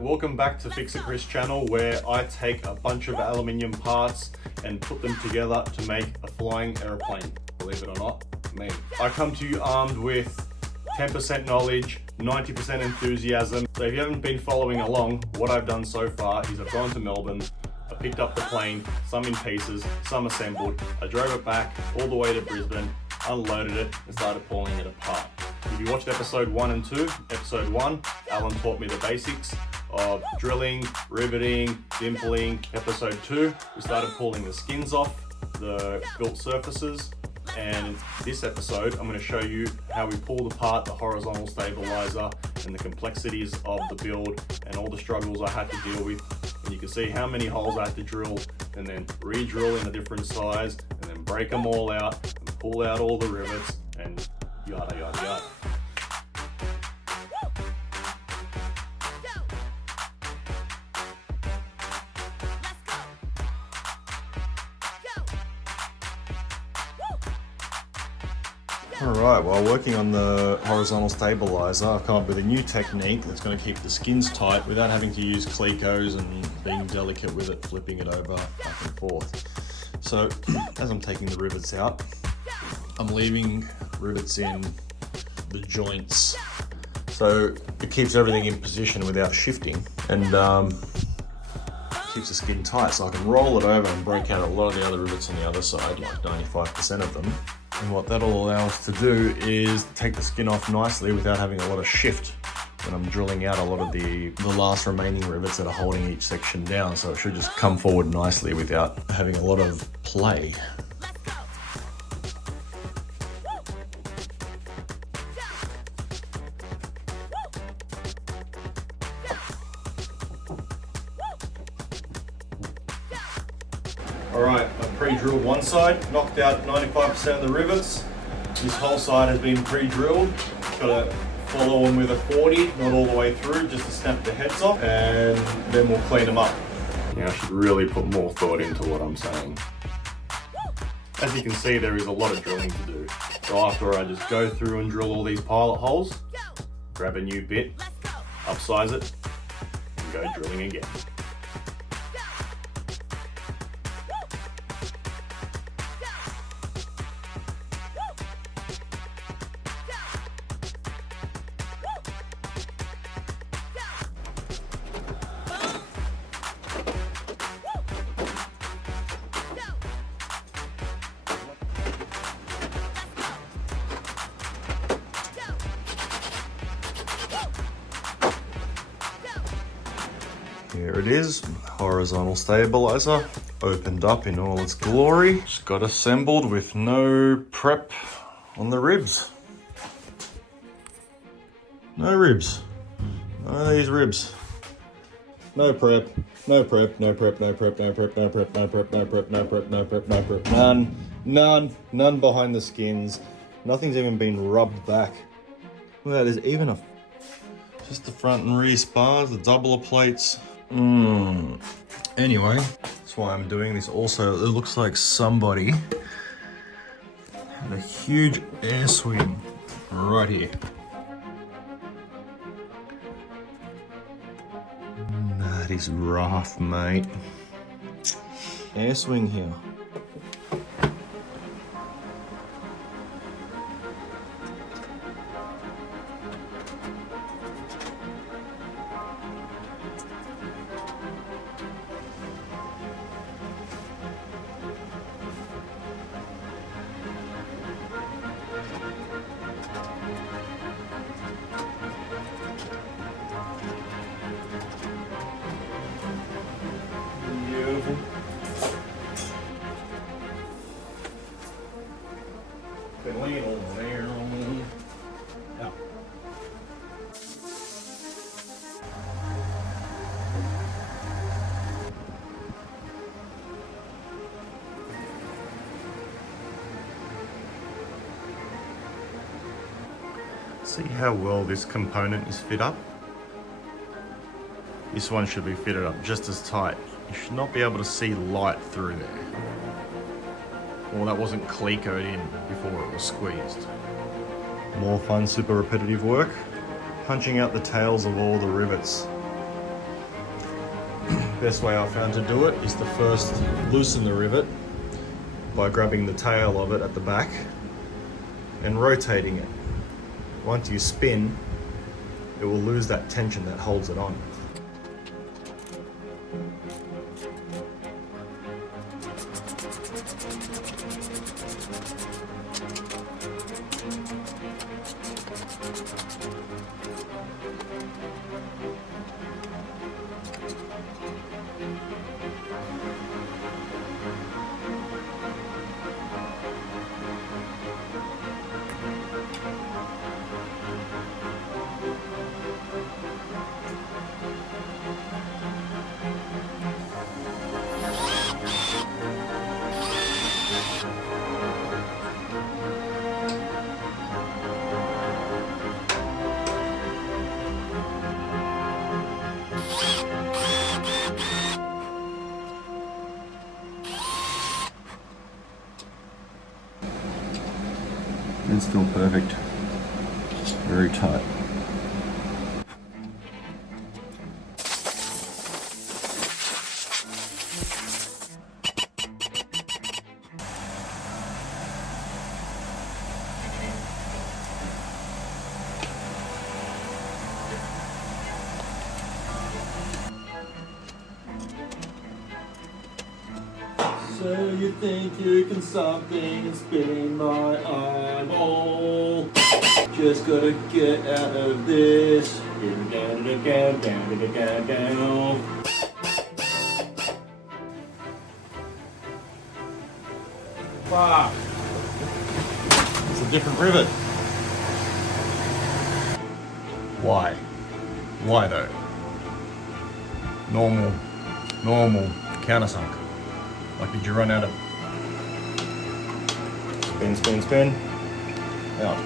Alright, welcome back to Fix It Chris channel, where I take a bunch of aluminium parts and put them together to make a flying aeroplane. Believe it or not, me. I come to you armed with 10% knowledge, 90% enthusiasm. So if you haven't been following along, what I've done so far is I've gone to Melbourne, I picked up the plane, some in pieces, some assembled, I drove it back all the way to Brisbane, unloaded it and started pulling it apart. If you watched episode 1 and 2, episode 1, Alan taught me the basics of drilling, riveting, dimpling. Episode 2, we started pulling the skins off the built surfaces. And this episode, I'm going to show you how we pulled apart the horizontal stabilizer and the complexities of the build and all the struggles I had to deal with. And you can see how many holes I had to drill and then re-drill in a different size and then break them all out and pull out all the rivets and yada yada yada. Alright, while working on the horizontal stabilizer, I've come up with a new technique that's going to keep the skins tight without having to use clecos and being delicate with it, flipping it over back and forth. So, as I'm taking the rivets out, I'm leaving rivets in the joints, so it keeps everything in position without shifting and keeps the skin tight, so I can roll it over and break out a lot of the other rivets on the other side, like 95% of them. And what that'll allow us to do is take the skin off nicely without having a lot of shift when I'm drilling out a lot of the last remaining rivets that are holding each section down. So it should just come forward nicely without having a lot of play. Alright, I've pre-drilled one side, knocked out 95% of the rivets. This whole side has been pre-drilled. Got to follow them with a 40, not all the way through, just to snap the heads off, and then we'll clean them up. Yeah, I should really put more thought into what I'm saying. As you can see, there is a lot of drilling to do. So after I just go through and drill all these pilot holes, grab a new bit, upsize it, and go drilling again. Here it is, horizontal stabilizer, opened up in all its glory. Just got assembled with no prep on the ribs. No ribs. None of these ribs. No prep, no prep, no prep, no prep, no prep, no prep, no prep, no prep, no prep, no prep, no prep. None behind the skins. Nothing's even been rubbed back. Look at that, there's even just the front and rear spars, the doubler plates. Anyway, that's why I'm doing this. Also, it looks like somebody had a huge air swing right here. That is rough, mate. Air swing here. See how well this component is fit up? This one should be fitted up just as tight. You should not be able to see light through there. Well, that wasn't clecoed in before it was squeezed. More fun, super repetitive work. Punching out the tails of all the rivets. Best way I found to do it is to first loosen the rivet by grabbing the tail of it at the back and rotating it. Once you spin, it will lose that tension that holds it on. It's still perfect. Very tight. So you think you can stop things spinning my eyeball? Just gotta get out of this. Down. Fuck. It's a different rivet. Why? Why though? Normal countersunk. Like, did you run out of... Spin, out.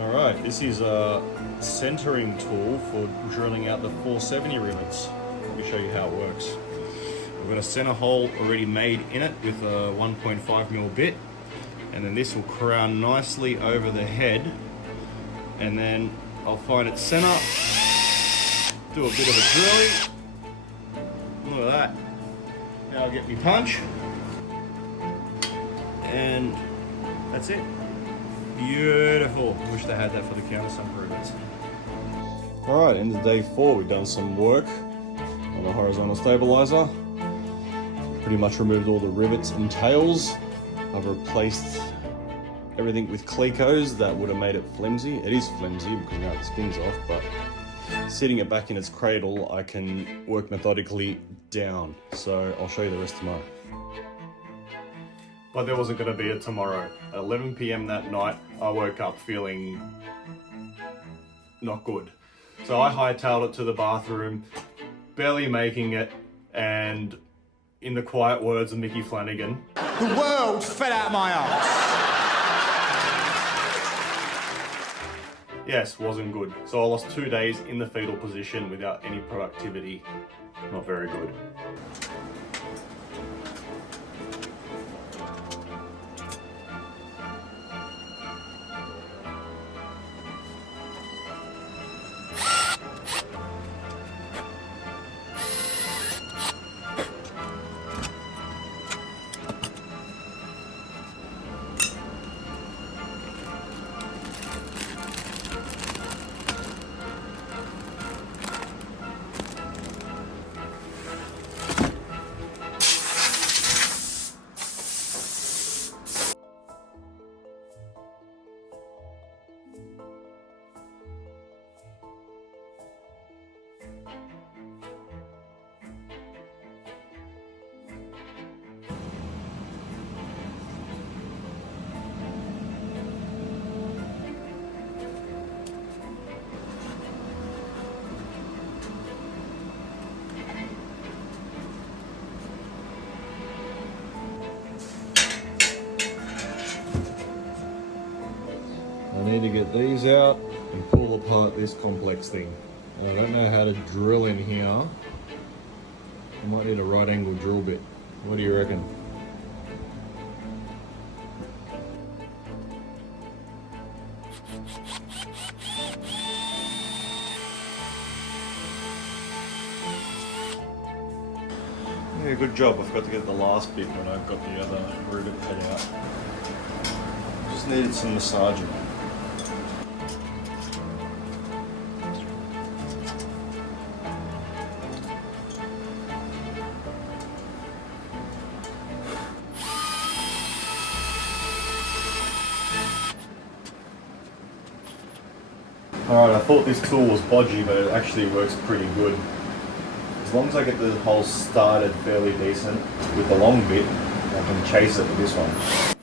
Alright, this is a centering tool for drilling out the 470 rivets. Let me show you how it works. We've got a center hole already made in it with a 1.5mm bit, and then this will crown nicely over the head, and then I'll find its center, do a bit of a drilling. Look at that. Now I'll get me punch, and that's it. Beautiful. Wish they had that for the countersunk rivets. Alright, end of day 4, we've done some work on the horizontal stabilizer. Pretty much removed all the rivets and tails. I've replaced everything with Clecos that would have made it flimsy. It is flimsy because now it spins off, but sitting it back in its cradle, I can work methodically down. So I'll show you the rest tomorrow. But there wasn't going to be a tomorrow. At 11 PM that night, I woke up feeling not good. So I hightailed it to the bathroom, barely making it, and in the quiet words of Mickey Flanagan, the world fell out my arse. Yes, wasn't good. So I lost 2 days in the fetal position without any productivity. Not very good. get these out and pull apart this complex thing. I don't know how to drill in here. I might need a right angle drill bit. What do you reckon? Yeah, good job. I forgot to get the last bit when I've got the other rivet head out. Just needed some massaging. Alright, I thought this tool was bodgy, but it actually works pretty good. As long as I get the hole started fairly decent with the long bit, I can chase it with this one.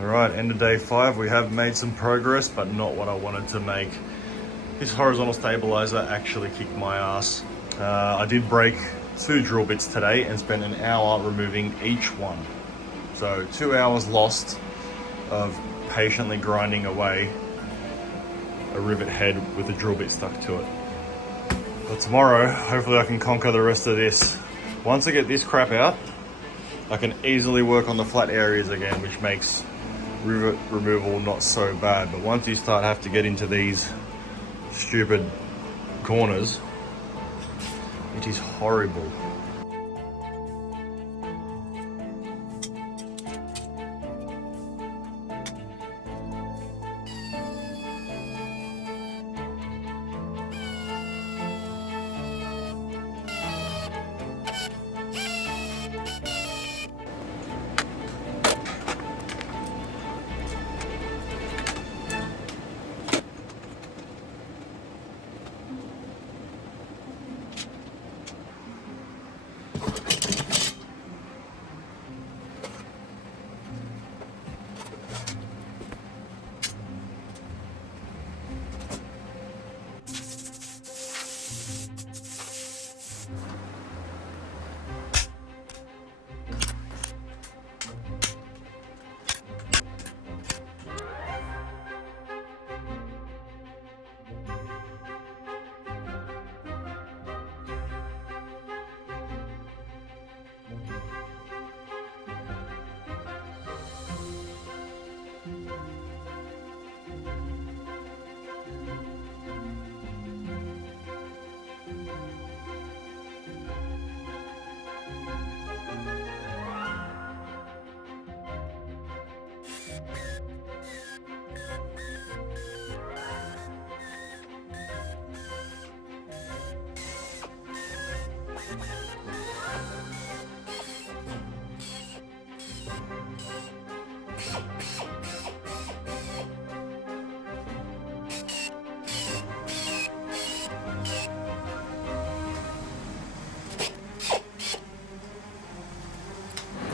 Alright, end of day 5. We have made some progress, but not what I wanted to make. This horizontal stabilizer actually kicked my ass. I did break 2 drill bits today and spent an hour removing each one. So 2 hours lost of patiently grinding away a rivet head with a drill bit stuck to it. But tomorrow, hopefully I can conquer the rest of this. Once I get this crap out, I can easily work on the flat areas again, which makes rivet removal not so bad. But once you have to get into these stupid corners, it is horrible.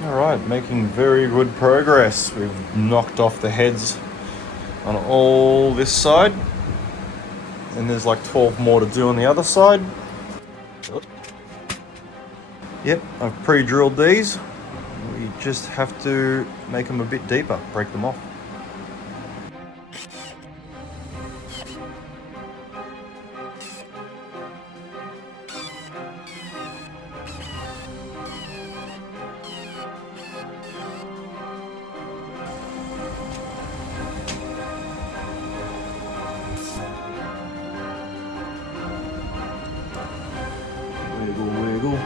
Alright, making very good progress. We've knocked off the heads on all this side. and there's like 12 more to do on the other side. Yep, I've pre-drilled these. We just have to make them a bit deeper, break them off. Wiggle, wiggle.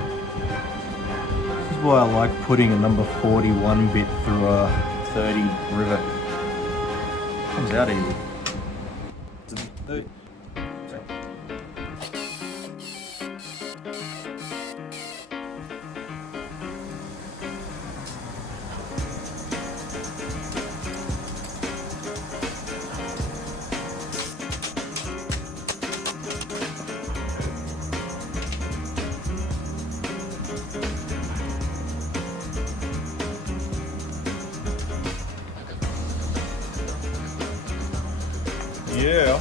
This is why I like putting a number 41 bit through a 30 rivet. Comes out easy. Yeah.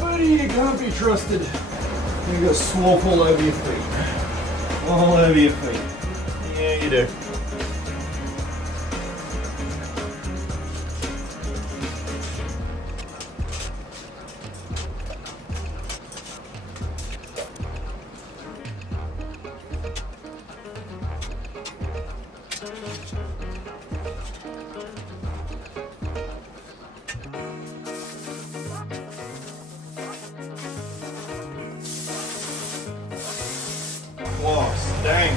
Buddy, you can't be trusted. You got swamp all over your feet. All over your feet. Yeah, you do. Whoa, dang.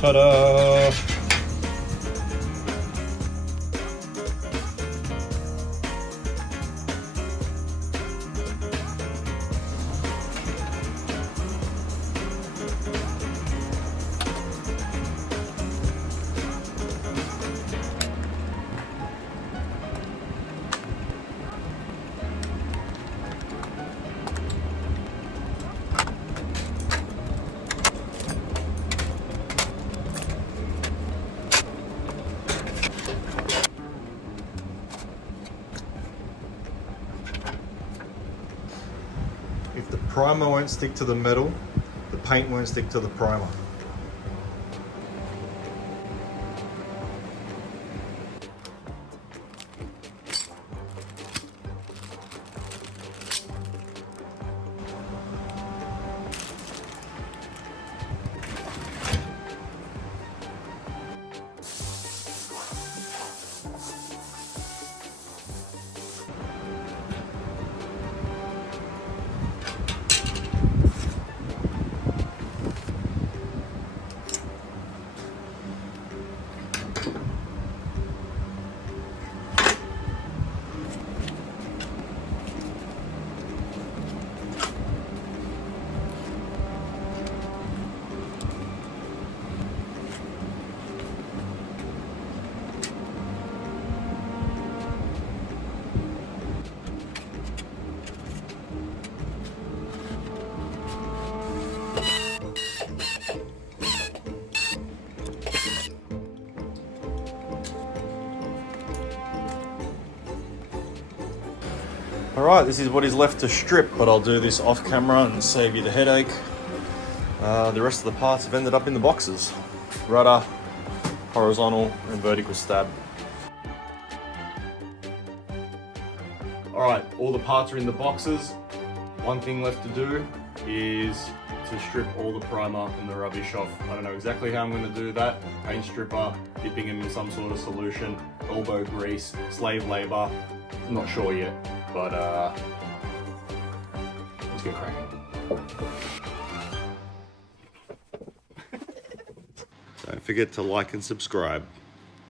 Ta-da! If the primer won't stick to the metal, the paint won't stick to the primer. Alright, this is what is left to strip, but I'll do this off camera and save you the headache. The rest of the parts have ended up in the boxes. Rudder, horizontal and vertical stab. Alright, all the parts are in the boxes. One thing left to do is to strip all the primer and the rubbish off. I don't know exactly how I'm going to do that. Paint stripper, dipping them in some sort of solution, elbow grease, slave labor. I'm not sure yet, but let's get cracking. Don't forget to like and subscribe.